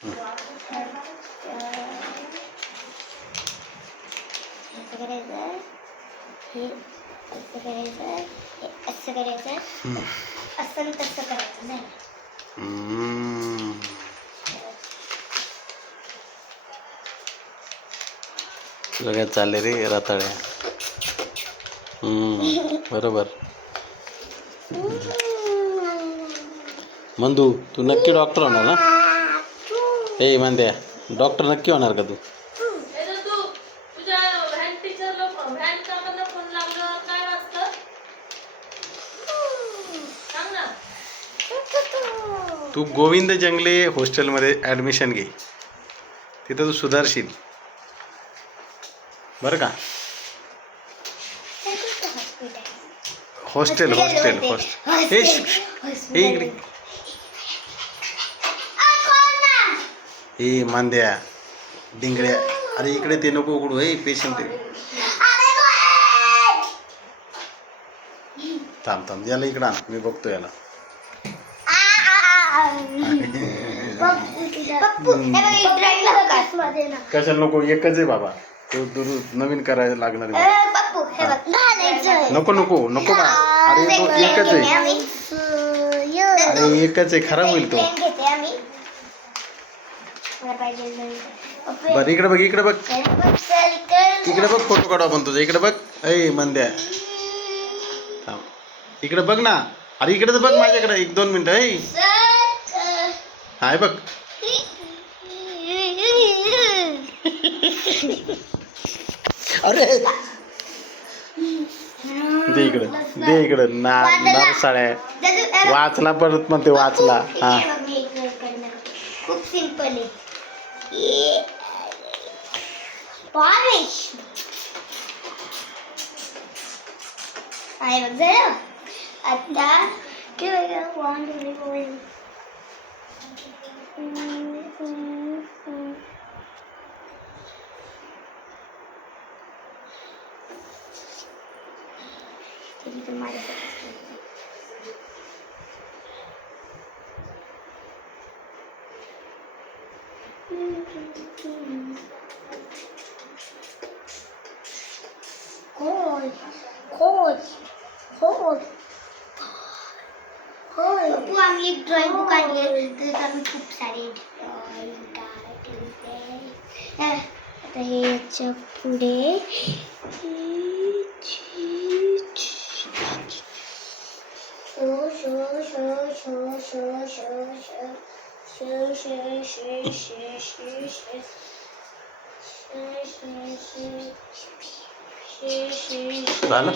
हे असं करायचं, हे असं करायचं, असं तसं करायचं नाही. सगळ्या चालले रे रताळ्या. बरोबर. मंदू तू नक्की डॉक्टर होणार ना? ए म्हणत्या डॉक्टर नक्की होणार का तू? तू गोविंद जंगले हॉस्टेलमध्ये ॲडमिशन घे, तिथं तू सुधारशील बरं का? हॉस्टेल हॉस्टेल हॉस्टेल इकडे. ए मांद्या डिंगड्या, अरे इकडे ते नको उघडू. हे पेशंट आहे. थांब थांब, याला इकडं आण, मी बघतो याला. कशाला नको, एकच आहे बाबा, तो नवीन करायला लागणार. नको नको नको बा, अरे तो एकच आहे. अरे एकच आहे, खराब होईल तो. बरं इकडे बघ, इकडे बघ, इकडे बघ, फोटो काढू आपण तुझा. इकडे बघ. ऐ मंद्या थांब, इकडे बघ ना. अरे इकडे तर बघ माझ्याकडे, 1-2 मिनिटं. हाय बघ. अरे दे इकडं, दे इकडं. नारसाळ्या वाचला परत म्हणते, वाचला. हा खूप सिंपल आहे. आहे बघ जरा. आता आम्ही एक ड्रॉइंग बुक आणली आहे, त्याच्यात आम्ही खूप सारे ड्रॉइंग काढले. आता हे याच्या पुढे झालं.